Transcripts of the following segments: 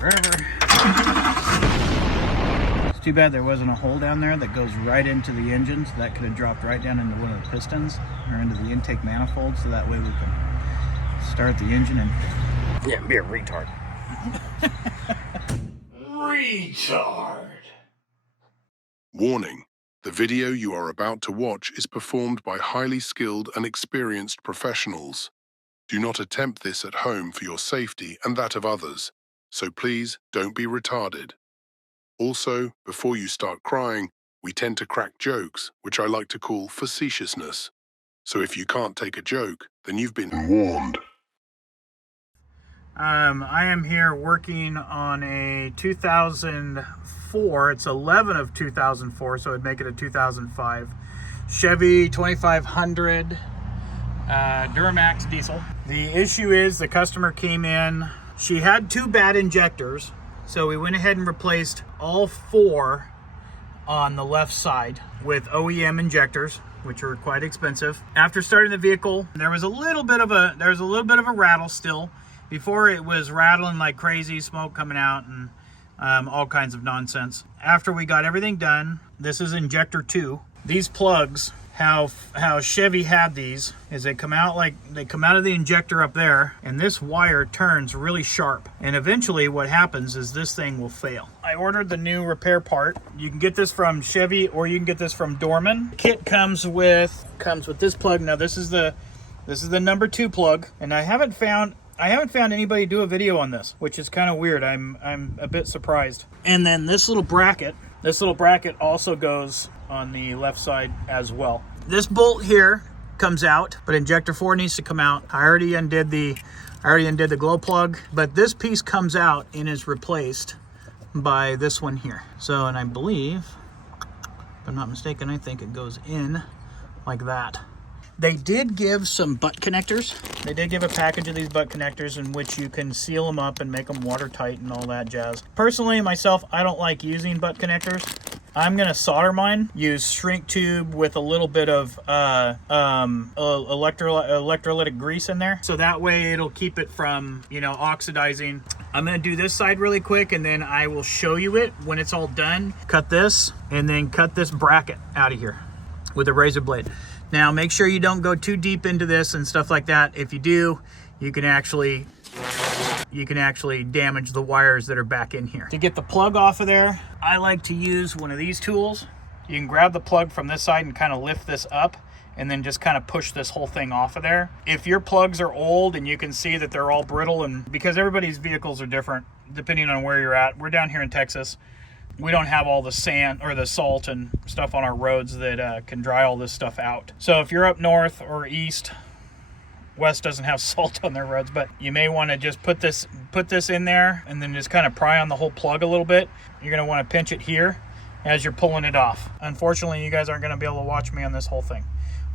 forever. It's too bad there wasn't a hole down there that goes right into the engine, so that could have dropped right down into one of the pistons or into the intake manifold, so that way we can start the engine and be a retard. Retard. Warning. The video you are about to watch is performed by highly skilled and experienced professionals. Do not attempt this at home for your safety and that of others, so please don't be retarded. Also, before you start crying, we tend to crack jokes, which I like to call facetiousness. So if you can't take a joke, then you've been warned. I am here working on a 2004, it's 11 of 2004, so it'd make it a 2005, Chevy 2500 Duramax diesel. The issue is the customer came in, she had two bad injectors, so we went ahead and replaced all four on the left side with OEM injectors, which are quite expensive. After starting the vehicle, there was a little bit of a rattle still. Before it was rattling like crazy, smoke coming out and all kinds of nonsense. After we got everything done, this is Injector 2. These plugs, how Chevy had these, is they come out of the injector up there, and this wire turns really sharp. And eventually what happens is this thing will fail. I ordered the new repair part. You can get this from Chevy or you can get this from Dorman. The kit comes with this plug. Now this is the number 2 plug, and I haven't found anybody do a video on this, which is kind of weird. I'm a bit surprised. And then this little bracket also goes on the left side as well. This bolt here comes out, but injector 4 needs to come out. I already undid the glow plug, but this piece comes out and is replaced by this one here. So, and I believe, if I'm not mistaken, I think it goes in like that. They did give some butt connectors. They did give a package of these butt connectors in which you can seal them up and make them watertight and all that jazz. Personally, myself, I don't like using butt connectors. I'm gonna solder mine, use shrink tube with a little bit of electrolytic grease in there. So that way it'll keep it from, oxidizing. I'm gonna do this side really quick and then I will show you it when it's all done. Cut this and then cut this bracket out of here with a razor blade. Now make sure you don't go too deep into this and stuff like that. If you do, you can actually damage the wires that are back in here. To get the plug off of there, I like to use one of these tools. You can grab the plug from this side and kind of lift this up and then just kind of push this whole thing off of there. If your plugs are old and you can see that they're all brittle, and because everybody's vehicles are different depending on where you're at. We're down here in Texas. We don't have all the sand or the salt and stuff on our roads that can dry all this stuff out. So if you're up north or east, west doesn't have salt on their roads, but you may want to just put this in there and then just kind of pry on the whole plug a little bit. You're going to want to pinch it here as you're pulling it off. Unfortunately, you guys aren't going to be able to watch me on this whole thing.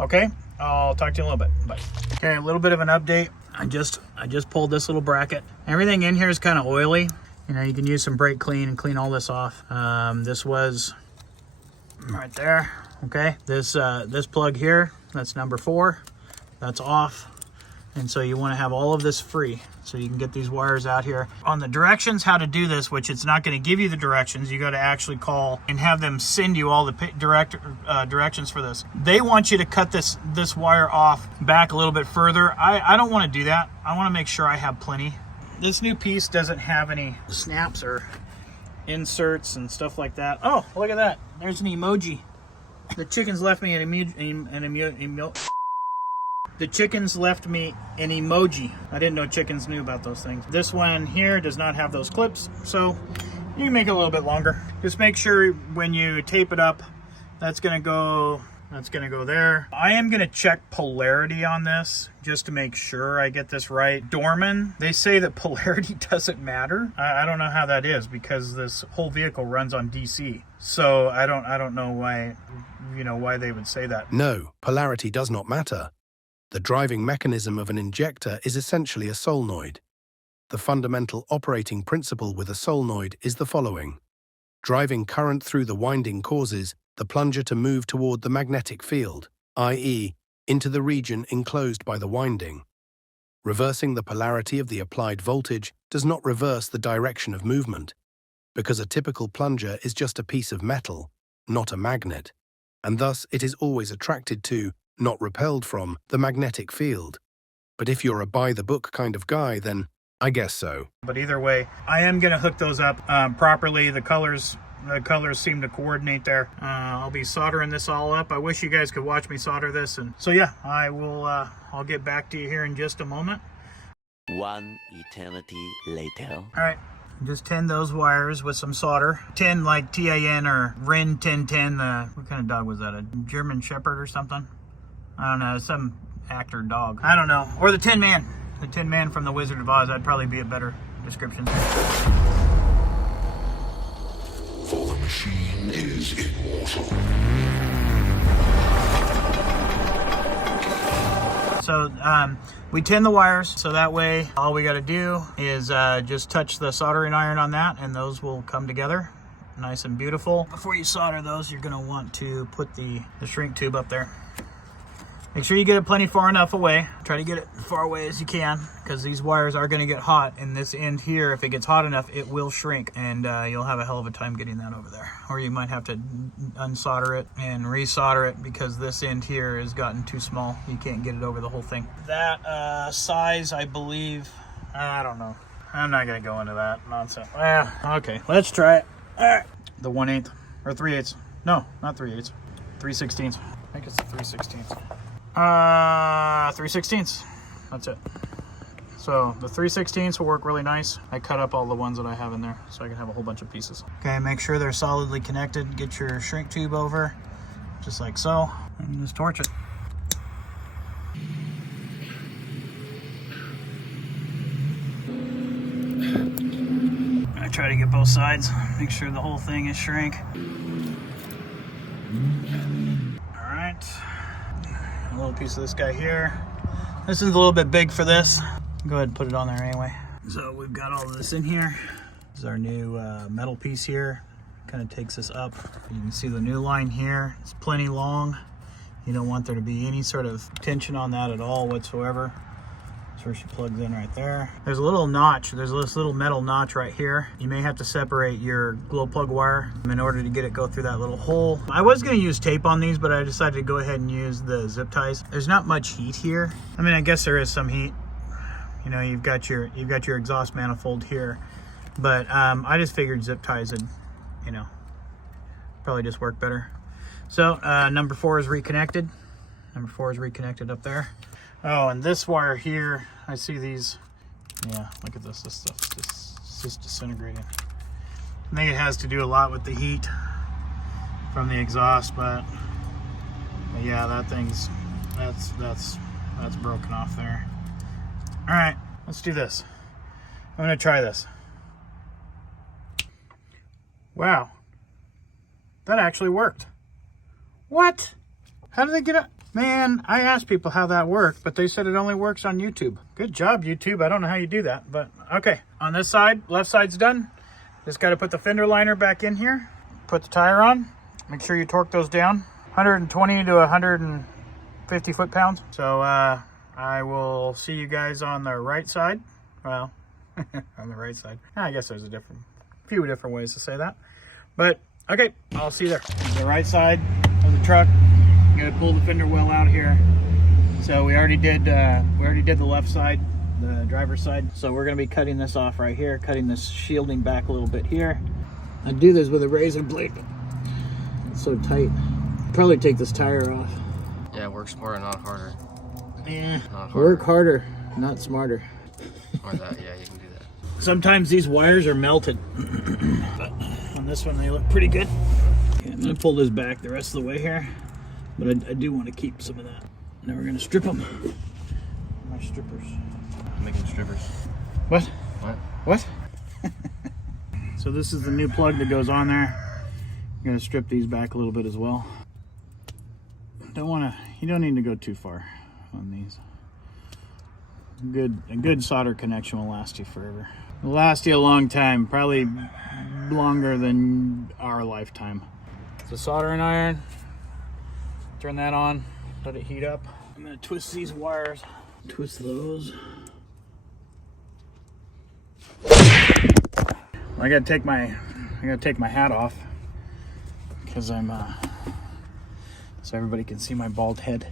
Okay, I'll talk to you in a little bit. Bye. Okay, a little bit of an update. I just pulled this little bracket. Everything in here is kind of oily. You can use some brake clean and clean all this off. This was right there. Okay, this plug here, that's number 4. That's off. And so you want to have all of this free so you can get these wires out here. On the directions how to do this, which it's not going to give you the directions, you got to actually call and have them send you all the directions for this. They want you to cut this wire off back a little bit further. I don't want to do that. I want to make sure I have plenty. This new piece doesn't have any snaps or inserts and stuff like that. Oh, look at that. There's an emoji. The chickens left me an emoji. The chickens left me an emoji. I didn't know chickens knew about those things. This one here does not have those clips, so you can make it a little bit longer. Just make sure when you tape it up, that's gonna go there. I am gonna check polarity on this just to make sure I get this right. Dorman, they say that polarity doesn't matter. I don't know how that is because this whole vehicle runs on DC. So I don't know why, why they would say that. No, polarity does not matter. The driving mechanism of an injector is essentially a solenoid. The fundamental operating principle with a solenoid is the following. Driving current through the winding causes the plunger to move toward the magnetic field, i.e., into the region enclosed by the winding. Reversing the polarity of the applied voltage does not reverse the direction of movement, because a typical plunger is just a piece of metal, not a magnet, and thus it is always attracted to, not repelled from, the magnetic field. But if you're a by-the-book kind of guy, then I guess so. But either way, I am going to hook those up properly. The colors seem to coordinate there. I'll be soldering this all up. I wish you guys could watch me solder this. And so yeah, I'll get back to you here in just a moment. One eternity later. All right, just tin those wires with some solder. Tin like TAN or RIN 1010. What kind of dog was that? A German Shepherd or something? I don't know, some actor dog. I don't know. Or the Tin Man. The Tin Man from The Wizard of Oz. That'd probably be a better description. For the machine is immortal. So we tin the wires, so that way all we got to do is just touch the soldering iron on that, and those will come together nice and beautiful. Before you solder those, you're going to want to put the shrink tube up there. Make sure you get it plenty far enough away. Try to get it as far away as you can, because these wires are going to get hot. And this end here, if it gets hot enough, it will shrink, and you'll have a hell of a time getting that over there. Or you might have to unsolder it and resolder it, because this end here has gotten too small. You can't get it over the whole thing. That size, I believe, I don't know. I'm not going to go into that nonsense. Okay, let's try it. All right. The 1/8 or 3/8. No, not 3/8. 3/16. I think it's the 3/16. 3/16. That's it. So the 3/16 will work really nice. I cut up all the ones that I have in there so I can have a whole bunch of pieces. Okay, make sure they're solidly connected. Get your shrink tube over, just like so, and just torch it. I try to get both sides. Make sure the whole thing is shrink. All right. A little piece of this guy here. This is a little bit big for this. Go ahead and put it on there anyway. So we've got all of this in here. This is our new metal piece here. Kind of takes us up. You can see the new line here. It's plenty long. You don't want there to be any sort of tension on that at all whatsoever. That's where she plugs in right there. There's a little notch. There's this little metal notch right here. You may have to separate your glow plug wire in order to get it go through that little hole. I was going to use tape on these, but I decided to go ahead and use the zip ties. There's not much heat here. I mean, I guess there is some heat. You know, you've got your exhaust manifold here, but I just figured zip ties would, you know, probably just work better. So number 4 is reconnected. Number 4 is reconnected up there. Oh, and this wire here, I see these. Yeah, look at this. This stuff's just disintegrating. I think it has to do a lot with the heat from the exhaust, but yeah, that thing's that's broken off there. All right, let's do this. I'm gonna try this. Wow, that actually worked. What? How did they get it? Man, I asked people how that worked, but they said it only works on YouTube. Good job, YouTube. I don't know how you do that, but okay. On this side, left side's done. Just got to put the fender liner back in here. Put the tire on. Make sure you torque those down. 120 to 150 foot-pounds. So I will see you guys on the right side. Well, on the right side. I guess there's a few different ways to say that. But okay, I'll see you there. The right side of the truck. Got to pull the fender well out here. So we already did the left side, the driver's side. So we're going to be cutting this off right here, cutting this shielding back a little bit here. I do this with a razor blade, but it's so tight. Probably take this tire off. Yeah, work smarter, not harder. Yeah, Not harder. work harder, not smarter. Or that, yeah, you can do that. Sometimes these wires are melted, but on this one they look pretty good. Okay, I'm going to pull this back the rest of the way here. But I do want to keep some of that. Now we're going to strip them. My strippers. Making strippers. What? What? What? So this is the new plug that goes on there. I'm going to strip these back a little bit as well. You don't need to go too far on these. A good solder connection will last you forever. It'll last you a long time, probably longer than our lifetime. It's a soldering iron. Turn that on, let it heat up. I'm gonna twist these wires, twist those. I gotta take my hat off because I'm so everybody can see my bald head.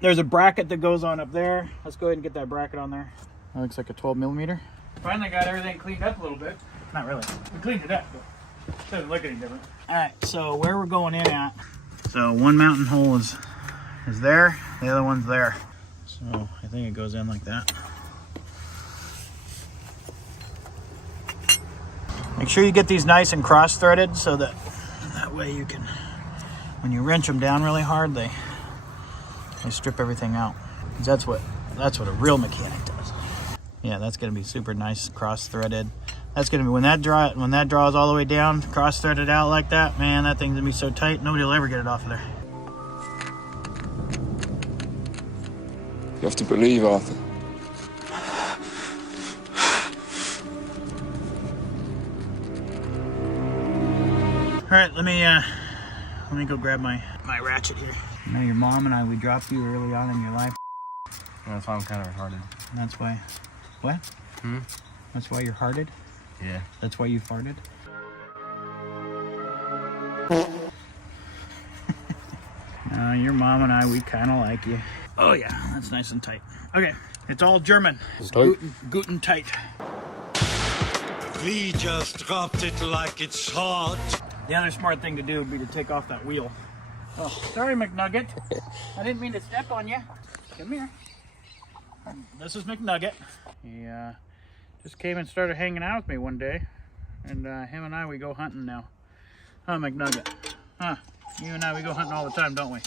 There's a bracket that goes on up there. Let's go ahead and get that bracket on there. That looks like a 12mm. Finally got everything cleaned up a little bit. Not really. We cleaned it up, but it doesn't look any different. All right, so where we're going in at. So one mountain hole is there. The other one's there. So I think it goes in like that. Make sure you get these nice and cross-threaded so that way you can, when you wrench them down really hard, they strip everything out. 'Cause that's what a real mechanic does. Yeah, that's gonna be super nice cross-threaded. That's gonna be when that draws all the way down, cross-threaded out like that. Man, that thing's gonna be so tight, nobody will ever get it off of there. You have to believe, Arthur. All right, let me go grab my ratchet here. I know your mom and we dropped you early on in your life. That's why I'm kind of retarded. And that's why, what? That's why you're hearted? Yeah. That's why you farted? Your mom and we kind of like you. Oh yeah, that's nice and tight. Okay, it's all German. Guten tight. We just dropped it like it's hot. The other smart thing to do would be to take off that wheel. Oh, sorry, McNugget. I didn't mean to step on you. Come here. This is McNugget. He just came and started hanging out with me one day. And him and we go hunting now. Huh, McNugget? Huh? You and we go hunting all the time, don't we?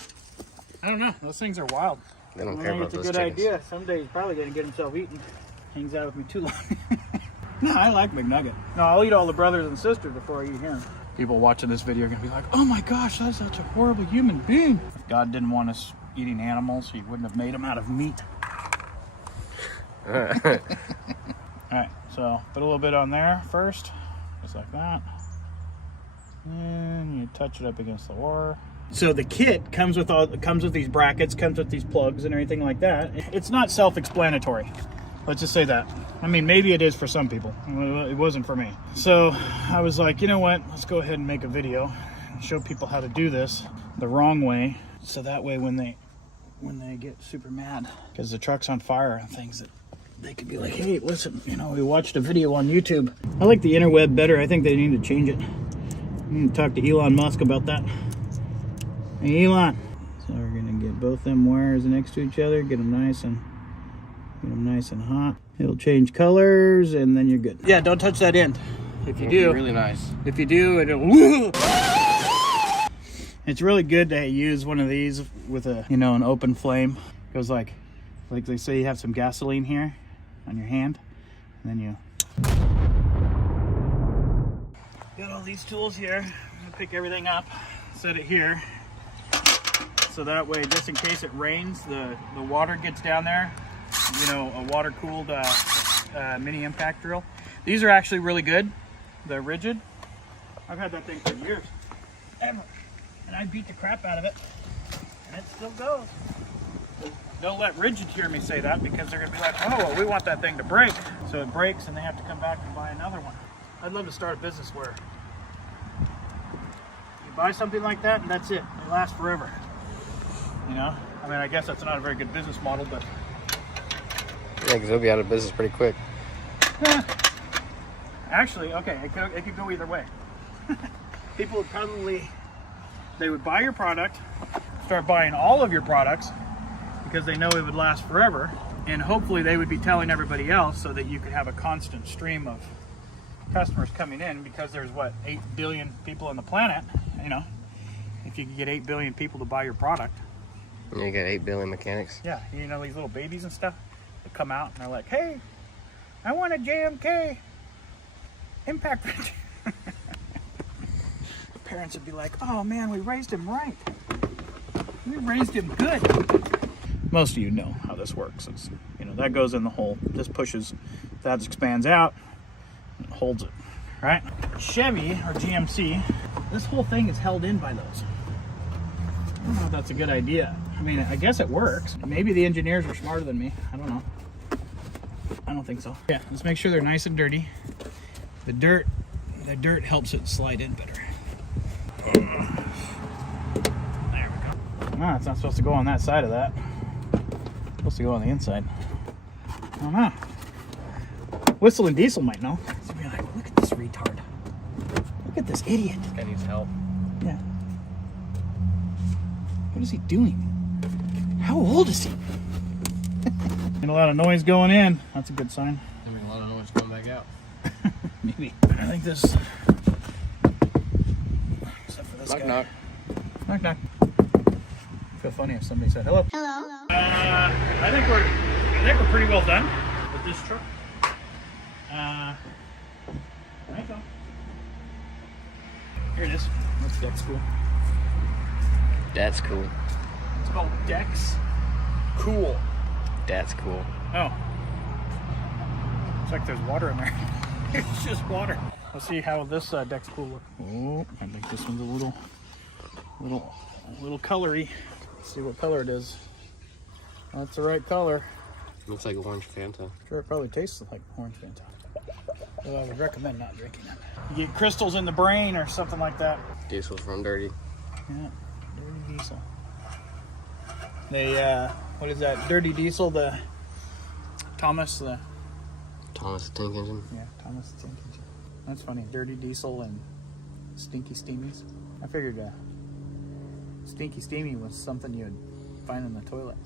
I don't know. Those things are wild. They don't care about it's a those good chickens. idea. Someday he's probably going to get himself eaten. Hangs out with me too long. No, I like McNugget. No, I'll eat all the brothers and sisters before I eat him. People watching this video are going to be like, oh my gosh, that's such a horrible human being. If God didn't want us eating animals, he wouldn't have made them out of meat. All right, so put a little bit on there first, just like that. And you touch it up against the oar. So the kit comes with these brackets, comes with these plugs and everything like that. It's not self-explanatory. Let's just say that. I mean, maybe it is for some people. It wasn't for me. So I was like, you know what? Let's go ahead and make a video and show people how to do this the wrong way. So that way when they get super mad because the truck's on fire and things, that they could be like, hey, listen, we watched a video on YouTube. I like the interweb better. I think they need to change it. I need to talk to Elon Musk about that. Hey, Elon. So we're gonna get both them wires next to each other, get them nice and hot. It'll change colors and then you're good. Yeah, don't touch that end. If you do, Really nice. if you do, it'll. It's really good to use one of these with an open flame. It goes like they say you have some gasoline here on your hand, and then you got all these tools here. I'm gonna pick everything up, set it here, so that way, just in case it rains, the water gets down there. A water-cooled mini impact drill. These are actually really good. They're rigid. I've had that thing for years, ever, and I beat the crap out of it, and it still goes. Don't let Rigid hear me say that, because they're gonna be like, oh, well, we want that thing to break. So it breaks and they have to come back and buy another one. I'd love to start a business where you buy something like that and that's it. It lasts forever. I mean, I guess that's not a very good business model, but Yeah, because they'll be out of business pretty quick. actually, okay, it could go either way. People would they would buy your product, start buying all of your products because they know it would last forever, and hopefully they would be telling everybody else so that you could have a constant stream of customers coming in, because there's 8 billion people on the planet. If you could get 8 billion people to buy your product. You got 8 billion mechanics. Yeah, these little babies and stuff that come out and they're like, hey, I want a JMK impact wrench. The parents would be like, oh man, we raised him right. We raised him good. Most of you know how this works. It's, that goes in the hole. This pushes, that expands out, and it holds it, right? Chevy or GMC, this whole thing is held in by those. I don't know if that's a good idea. I mean, I guess it works. Maybe the engineers are smarter than me. I don't know. I don't think so. Yeah, let's make sure they're nice and dirty. The dirt helps it slide in better. There we go. No, it's not supposed to go on that side of that. It's supposed to go on the inside. I don't know. Whistle and Diesel might know. So be like, look at this retard. Look at this idiot. This guy needs help. Yeah. What is he doing? How old is he? Get a lot of noise going in. That's a good sign. I mean, a lot of noise coming back out. Maybe. I think this. Except for this Knock guy. knock. Knock knock. It'd feel funny if somebody said hello. Hello. I think we're pretty well done with this truck. There you go. Here it is. That's Dex Cool. That's cool. It's called Dex Cool. That's cool. Oh. Looks like there's water in there. It's just water. Let's see how this Dex Cool looks. Oh, I think this one's a little colory. Let's see what color it is. That's the right color. Looks like orange Fanta. Sure, it probably tastes like orange Fanta. Well, I would recommend not drinking it. You get crystals in the brain or something like that. Diesel's run dirty. Yeah, Dirty Diesel. They, what is that? Dirty Diesel, the Thomas the Tank Engine. Yeah, Thomas the Tank Engine. That's funny. Dirty Diesel and Stinky Steamies. I figured Stinky Steamy was something you'd find in the toilet.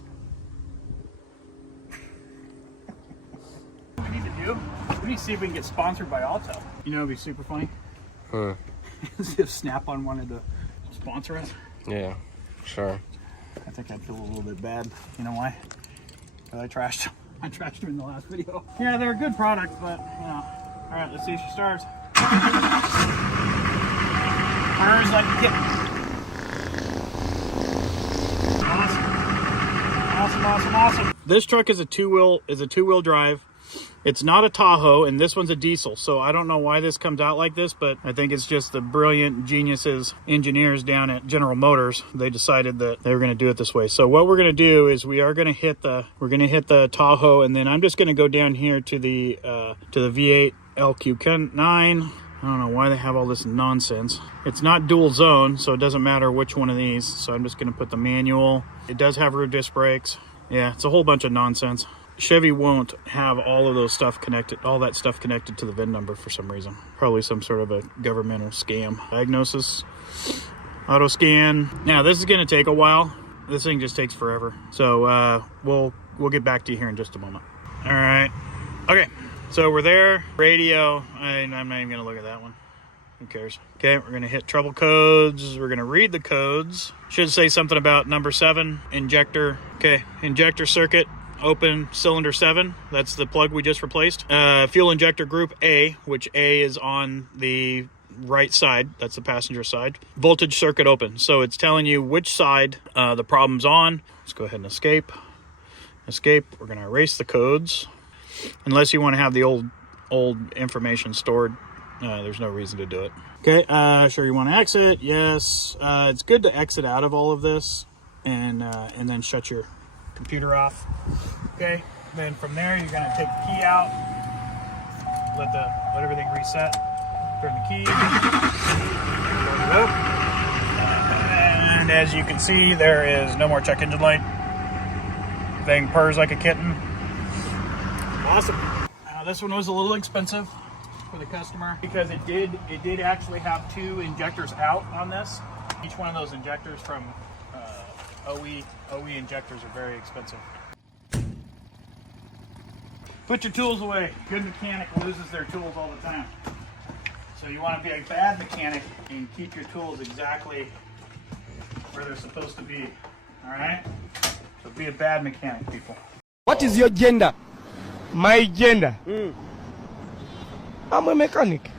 What we need to do? We need to see if we can get sponsored by Alto. You know, it'd be super funny. Huh. If Snap-on wanted to sponsor us. Yeah, sure. I think I'd feel a little bit bad. You know why? Because I trashed them. I trashed her in the last video. Yeah, they're a good product, but, you know. All right, let's see if she starts. Purrs like a kitten. Awesome. This truck is a two-wheel drive. It's not a Tahoe, and this one's a diesel, so I don't know why this comes out like this, but I think it's just the brilliant geniuses, engineers down at General Motors. They decided that they were going to do it this way. So what we're going to do is we're going to hit the Tahoe, and then I'm just going to go down here to the V8 LQ9. I don't know why they have all this nonsense. It's not dual zone, so it doesn't matter which one of these. So I'm just going to put the manual. It does have rear disc brakes. Yeah, it's a whole bunch of nonsense. Chevy won't have all that stuff connected to the VIN number for some reason. Probably some sort of a governmental scam. Diagnosis, auto scan. Now this is going to take a while. This thing just takes forever. So we'll get back to you here in just a moment. All right. Okay. So we're there. Radio. I'm not even going to look at that one. Who cares? Okay, we're going to hit trouble codes. We're going to read the codes. Should say something about number 7, injector. Okay, injector circuit. Open cylinder 7, that's the plug we just replaced. Fuel injector group A, which A is on the right side, that's the passenger side. Voltage circuit open, so it's telling you which side the problem's on. Let's go ahead and escape. We're going to erase the codes. Unless you want to have the old information stored, there's no reason to do it. Okay, sure you want to exit, yes. It's good to exit out of all of this and then shut your computer off. Okay, then from there you're going to take the key out, let everything reset, turn the key, start it up, and as you can see there is no more check engine light. Thing purrs like a kitten. Awesome. This one was a little expensive for the customer because it did actually have 2 injectors out on this. Each one of those injectors from OE injectors are very expensive. Put your tools away. Good mechanic loses their tools all the time. So you want to be a bad mechanic and keep your tools exactly where they're supposed to be. All right? So be a bad mechanic, people. What is your gender? My gender? I'm a mechanic.